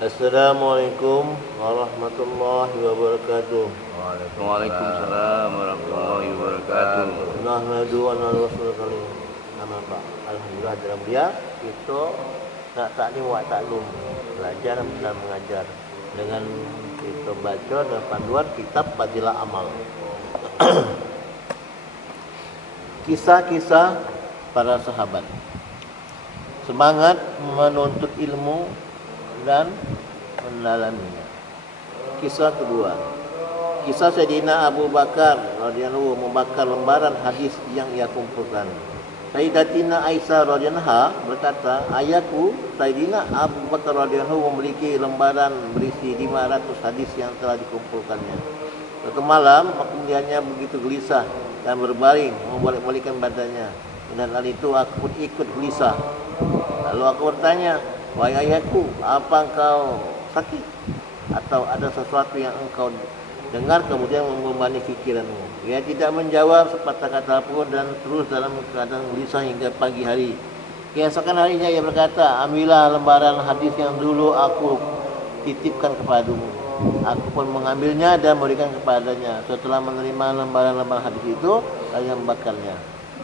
Assalamualaikum warahmatullahi wabarakatuh. Waalaikumsalam warahmatullahi wabarakatuh. Nahmadu wa nasta'inu Alhamdulillah dalam dia kita nak taklim wa taklum, belajar dan mengajar dengan kita baca dan panduan kitab Fadilah Amal. Kisah-kisah para sahabat, semangat menuntut ilmu dan mendalaminya. Kisah kedua, kisah Sayyidina Abu Bakar radhiyallahu anhu membakar lembaran hadis yang ia kumpulkan. Sayyidatina Aisyah radhiyallahu anha berkata, ayahku Sayyidina Abu Bakar radhiyallahu anhu memiliki lembaran berisi 500 hadis yang telah dikumpulkannya. Suatu malam kemudiannya begitu gelisah dan berbaring membalik-balikkan badannya. Dan hal itu aku pun ikut gelisah. Lalu aku bertanya, wahai ayahku, apa engkau sakit? Atau ada sesuatu yang engkau dengar kemudian membebani fikiranmu? Ia tidak menjawab sepatah kata pun dan terus dalam keadaan gelisah hingga pagi hari. Keesokan harinya ia berkata, ambillah lembaran hadis yang dulu aku titipkan kepadamu. Aku pun mengambilnya dan memberikan kepadanya. Setelah menerima lembaran-lembaran hadis itu, ayah membakarnya.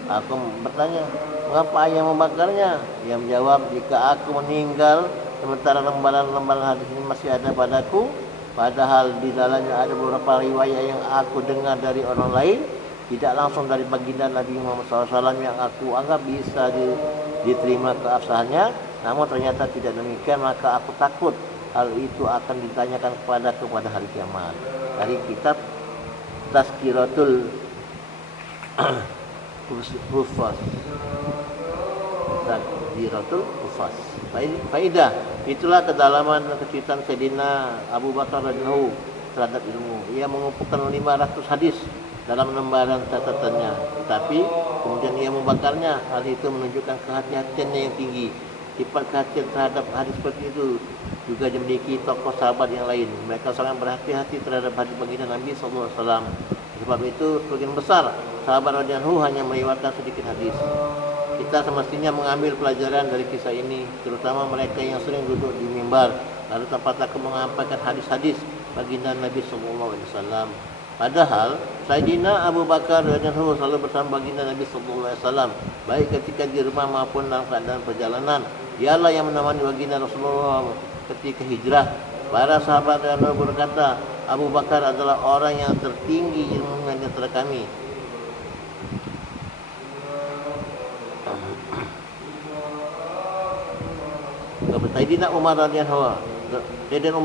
Aku bertanya, mengapa ayah membakarnya? Ia menjawab, jika aku meninggal sementara lembaran-lembaran hadis ini masih ada padaku, padahal di dalamnya ada beberapa riwayat yang aku dengar dari orang lain, tidak langsung dari baginda Nabi Muhammad SAW yang aku anggap bisa diterima keabsahannya, namun ternyata tidak demikian, maka aku takut hal itu akan ditanyakan kepadaku pada hari kiamat. Dari kitab Tazkiratul Hufaz. Tazkiratul Hufaz. Faidah, itulah kedalaman kecintaan Sayyidina Abu Bakar radhiyallahu terhadap ilmu. Ia mengumpulkan 500 hadis dalam lembaran catatannya, tetapi kemudian ia membakarnya. Hal itu menunjukkan kehati-hatiannya yang tinggi. Sifat kehatian terhadap hadis seperti itu juga dimiliki tokoh sahabat yang lain. Mereka sangat berhati-hati terhadap hadis baginda Nabi SAW. Sebab itu sebagian besar sahabat radhiyallahu hanya meriwayatkan sedikit hadis. Kita semestinya mengambil pelajaran dari kisah ini, terutama mereka yang sering duduk di mimbar lalu tanpa takut menyampaikan hadis-hadis baginda Nabi SAW. Padahal Sayyidina Abu Bakar radhiyallahu selalu bersama baginda Nabi SAW, baik ketika di rumah maupun dalam keadaan perjalanan. Dialah yang menemani baginda Rasulullah ketika hijrah. Para sahabat radhiyallahu berkata, Abu Bakar adalah orang yang tertinggi ilmunya di antara kami. Sayyidina Umar radhiyallahu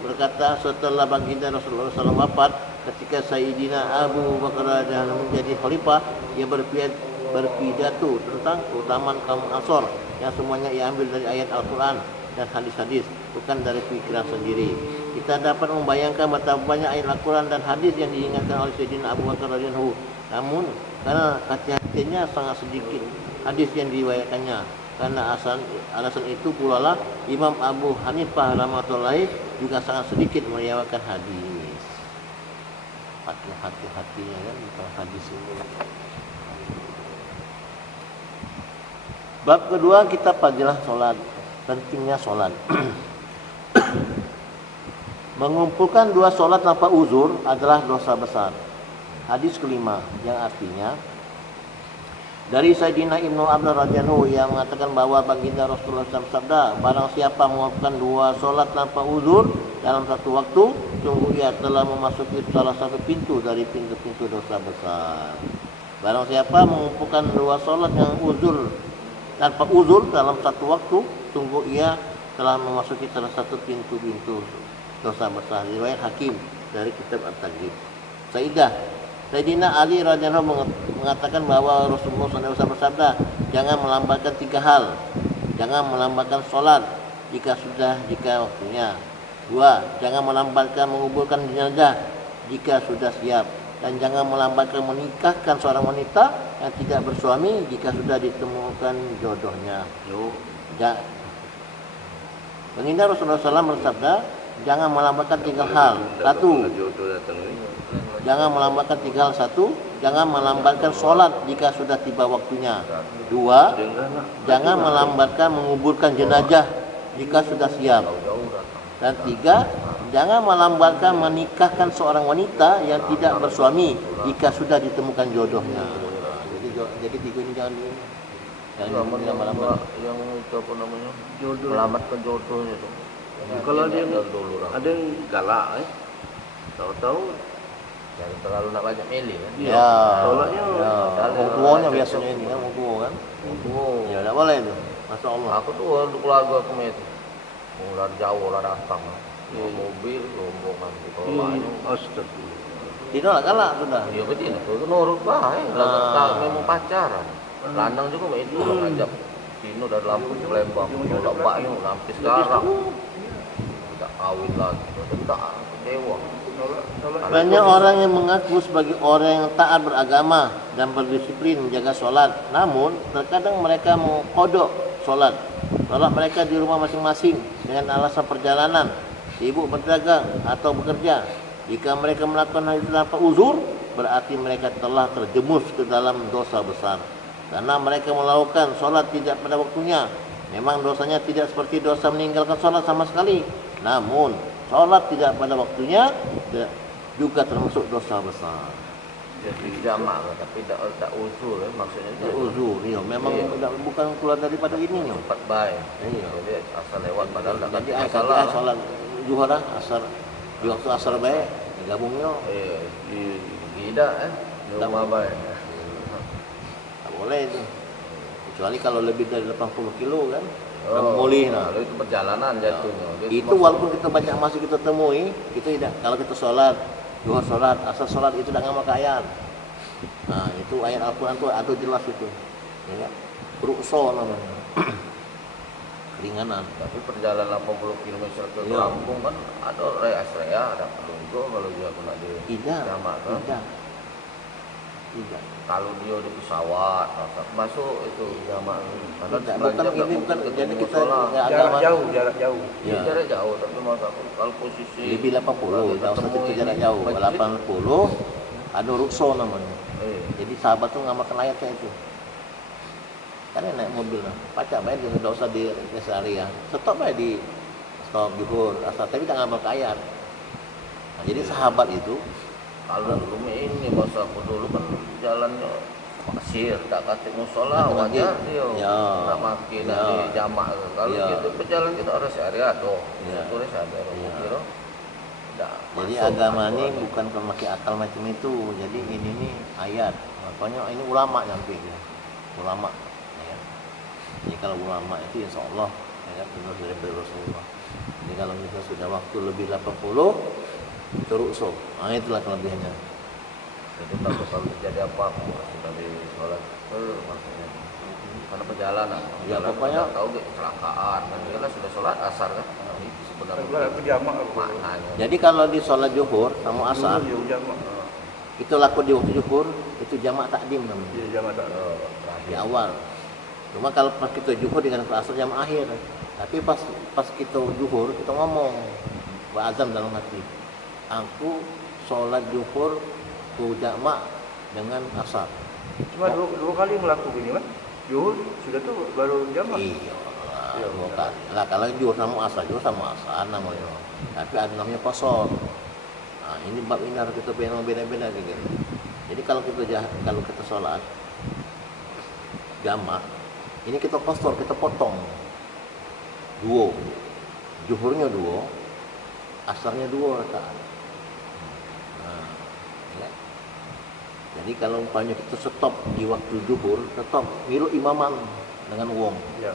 berkata, setelah baginda Rasulullah SAW wafat, ketika Sayyidina Abu Bakar radhiyallahu menjadi khalifah, ia berpidato tentang keutamaan kaum Ansor yang semuanya ia ambil dari ayat Al-Quran dan hadis-hadis, bukan dari pikiran sendiri. Kita dapat membayangkan betapa banyak ayat Al-Quran dan hadis yang diingatkan oleh Sayyidina Abu Bakar radhiyallahu. Namun karena hati-hatinya sangat sedikit hadis yang diriwayatkannya. Karena alasan itu pula lah Imam Abu Hanifah rahmatullahi juga sangat sedikit meriwayatkan hadis. Hati-hatinya kan tentang hadis ini. Bab kedua, kitab Fadilah Salat. Pentingnya solat. Mengumpulkan dua solat tanpa uzur adalah dosa besar. Hadis kelima, yang artinya dari Sayyidina Ibnu Abdullah radhiyallahu yang mengatakan bahwa baginda Rasulullah SAW sabda, barang siapa mengumpulkan dua solat tanpa uzur dalam satu waktu, sungguh ia telah memasuki salah satu pintu dari pintu-pintu dosa besar. Barang siapa mengumpulkan dua solat yang tanpa uzur dalam satu waktu, sungguh ia telah memasuki salah satu pintu-pintu dosa besar. Riwayat Hakim dari kitab At-Taqrib. Sayyidina Ali radhiyallahu mengatakan bahwa Rasulullah SAW bersabda, jangan melambatkan tiga hal. Jangan melambatkan sholat jika waktunya. 2. Jangan melambatkan menguburkan jenazah jika sudah siap. Dan jangan melambatkan menikahkan seorang wanita yang tidak bersuami jika sudah ditemukan jodohnya. Baginda Rasulullah SAW bersabda, jangan melambatkan tiga hal. 1. Jangan melambatkan tiga hal. 1. Jangan melambatkan sholat jika sudah tiba waktunya. 2. Jangan melambatkan menguburkan jenazah jika sudah siap. Jauh datang. Dan 3, jangan melambatkan menikahkan seorang wanita yang tidak bersuami jika sudah ditemukan jodohnya. Jadi 3 ini jangan lama-lama. Yang itu apa namanya? Jodoh. Melamatkan jodohnya tuh. Kalau ada yang galak, tahu-tahu Jangan terlalu nak banyak milih kan. Ya, tolaknya orang tuanya biasanya ini kan, orang tua kan. Oh, Ya, tidak boleh itu. Masya Allah. aku tuh untuk keluarga aku itu. Dari jauh lah datang. Mobil, rombongan ditolaknya. Astagfirullah. Tidak lah, galak sudah. Dia betul itu nurut baik. Lah memang pacaran. Landang juga mah itu ngajak. Sino dari Lampung ke Palembang. Tolak baknya sampai sekarang. Tidak kawin lagi. Tidak kecewa. Banyak orang yang mengaku sebagai orang yang taat beragama dan berdisiplin menjaga sholat. Namun, terkadang mereka mengkodok sholat mereka di rumah masing-masing dengan alasan perjalanan, sibuk berdagang atau bekerja. Jika mereka melakukan hal itu tanpa uzur, berarti mereka telah terjemus ke dalam dosa besar. Karena mereka melakukan sholat tidak pada waktunya. Memang dosanya tidak seperti dosa meninggalkan sholat sama sekali. Namun, sholat tidak pada waktunya juga termasuk dosa besar. Jadi jamak tapi tak uzur maksudnya itu. Uzur, iya. Memang bukan keluar daripada ini. Cepat baik. Iya. Jadi asal lewat padahal tak Jadi ada asal masalah. sholat zuhur asar di waktu asar baik gabungnya. Tidak di rumah baik. Tak boleh itu. Kecuali kalau lebih dari 80 kilo kan. Boleh nah. Itu perjalanan jatuhnya. Itu walaupun kita banyak masih kita temui, itu tidak. Kalau kita sholat, zuhur sholat, asar sholat itu tidak ngamal ke ayat. Nah, itu ayat Al-Quran itu ada jelas itu. Ya, rukso namanya. Keringanan. Tapi perjalanan 80 km ke Lampung kan ada rea-rea, ada pelunggu kalau dia kena di jamak kan. Tidak. Kalau dia di pesawat, masuk itu jamak. Bukan jadi kita jarak jauh. Ya. Jarak jauh tapi masa kalau posisi lebih 80, jauh satu itu jarak jauh. 80 ada rukso namanya. Jadi sahabat tuh ngamalkan ayatnya itu. Karena naik mobil lah, pacak baik dia tidak usah di rest area. Stop aja di stop zuhur, asal tapi tak ngamal ke ayat. Nah, jadi sahabat itu kalau dulu ini masa aku dulu kan jalannya pasir, tak katik musola wajar dia, tak makin di jamak. Kalau gitu berjalan kita harus area doh, itu harus ada kira. Jadi agama ini bukan memakai akal macam itu. Jadi ini nih ayat. Makanya ini ulama nyampe ya. Ulama. Ya. Jadi kalau ulama itu insya Allah ya benar dari Rasulullah. Jadi kalau misalnya sudah waktu lebih 80 terukso. Nah itulah kelebihannya. Jadi takut kalau terjadi apa-apa sudah di sholat maksudnya. Karena perjalanan. Ya pokoknya tahu kecelakaan. Dan kita sudah sholat asar kan. Itu sebenarnya maknanya. Jadi kalau di sholat zuhur sama asar itu laku di waktu zuhur itu jamak takdim namanya. Iya, jamak takdim. Di awal. Cuma kalau pas kita zuhur dengan asar jamak akhir. Tapi pas kita zuhur kita ngomong berazam dalam hati. Aku sholat zuhur ku jamak dengan asar. Cuma dua kali melakukan ini kan? Zuhur sudah tuh baru jamak. Iya. Lah kalau zuhur sama asar namanya. Tapi ada namanya qasar. Nah, ini bab ini harus kita beda-beda gitu. Jadi kalau kita sholat jamak, ini kita qasar, kita potong. Duo. Zuhurnya duo, asarnya 2 rakaat. Nah, ya. Jadi kalau umpamanya kita stop di waktu zuhur, stop milu imaman dengan wong. Ya.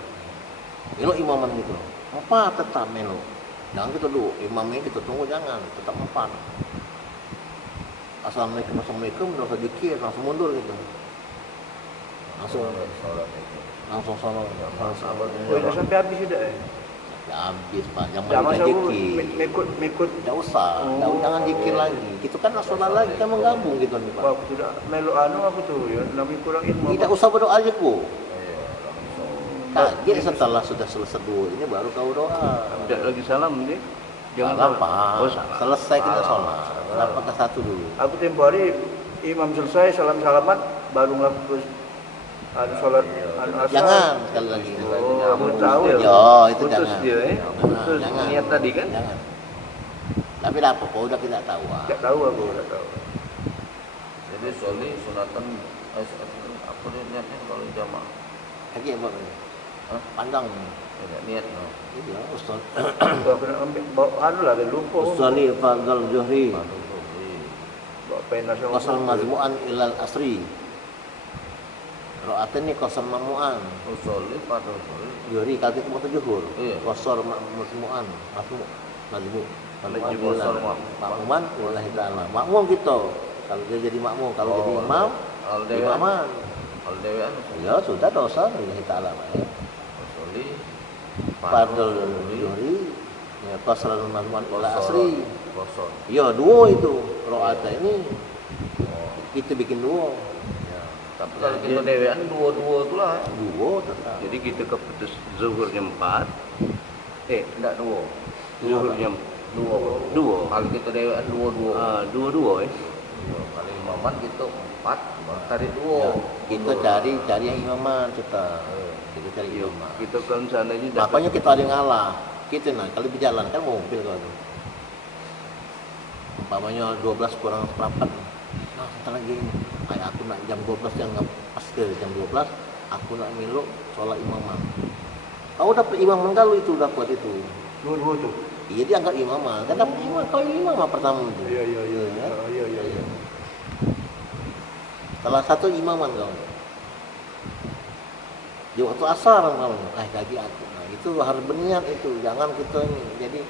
Milu imaman gitu. Apa tetap milu? Jangan kita dulu, imamnya kita tunggu jangan, tetap empan. Assalamualaikum, udah usah dikir, langsung mundur gitu. Langsung sholat. Udah sampai habis sudah Ya habis Pak, jangan Jangan dikir. mekut. Tidak usah, jangan dikir lagi. Itu kan sholat lagi, kan menggabung gitu nih Pak. Wah, sudah melu aku tuh ya, namanya kurang ilmu. Tidak usah berdoa aja ku. Kaget setelah sudah selesai dua ini baru kau doa. Tidak lagi salam nih. Jangan apa? Selesai kita sholat. Kenapa ke satu dulu? Aku tempo hari imam selesai salam-salaman baru ngelakuin sholat asar. Jangan sekali lagi. Oh, kamu tahu ya? Yo, itu Putus jangan. dia, putus Jangan. niat tadi kan? Jangan. Tapi dah pokok udah kita tahu. Tidak tahu aku, tidak tahu. Jadi soli sunatan apa dia niatnya kalau jamaah? Kaki buat ini. Hah? Pandang. Tidak niat no. Iya, ustaz. Kalau kena ambil, bawa anu lah, lupa. Usali fardal zuhri. Bawa pena sama. Qasar mazmu'an ilal asri. Ro'atan ni qasar mammu'an. Soli pada soli. Zuhri kalau kita mau zuhur. Iya. Qasar mazmu'an. Mazmu'. Qasar Makmuman wallahi ta'ala. Makmum kita. Kalau dia jadi makmum, kalau jadi imam, imaman. Al dewan. Ya sudah dosa wallahi ta'ala. Soli. Fardal zuhri. Ya qasar mazmu'an ilal asri. Kosong. Ya dua itu. Ro'atan ini kita bikin dua. Ya. Tapi kalau kita dewan dua-dua itulah. Dua tetap. Jadi kita keputus zuhurnya 4. Tidak dua. Zuhurnya Dua. Kalau kita dewan dua-dua. dua-dua Kalau imaman kita 4, cari dua. Ya, kita cari yang imaman kita. Kita cari imaman. Kita kan sananya dapat. Makanya kita ada yang ngalah. Kita kalau berjalan kan mobil kalau tu. Umpamanya 12 kurang seperempat. Nah, sebentar lagi ini. Ay, aku nak jam 12 jangan pas ke jam 12. Aku nak miluk solat imaman. Kau dapat imaman kalau itu dapat itu. Dua-dua tuh. Iya dia anggap imaman. Kan dapat imam. Kau imam pertama itu. Iya. Ya. Iya. Salah satu imaman kau. Di waktu asar kau. Jadi aku. Nah, itu harus berniat itu. Jangan kita ini.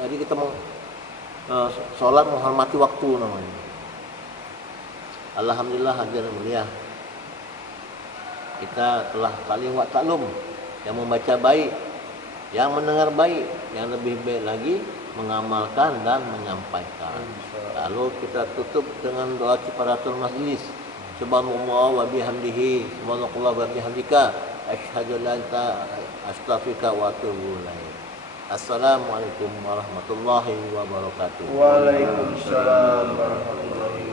Jadi kita mau sholat menghormati waktu namanya. Alhamdulillah hadirin mulia. Kita telah saling wa taklum. Yang membaca baik, yang mendengar baik, yang lebih baik lagi mengamalkan dan menyampaikan. Lalu kita tutup dengan doa kifaratul majlis. Subhanallah wa bihamdihi, subhanallah wa bihamdika, asyhadu an la ilaha illa anta, astaghfiruka wa atubu ilaik. Assalamualaikum warahmatullahi wabarakatuh. Waalaikumsalam warahmatullahi wabarakatuh.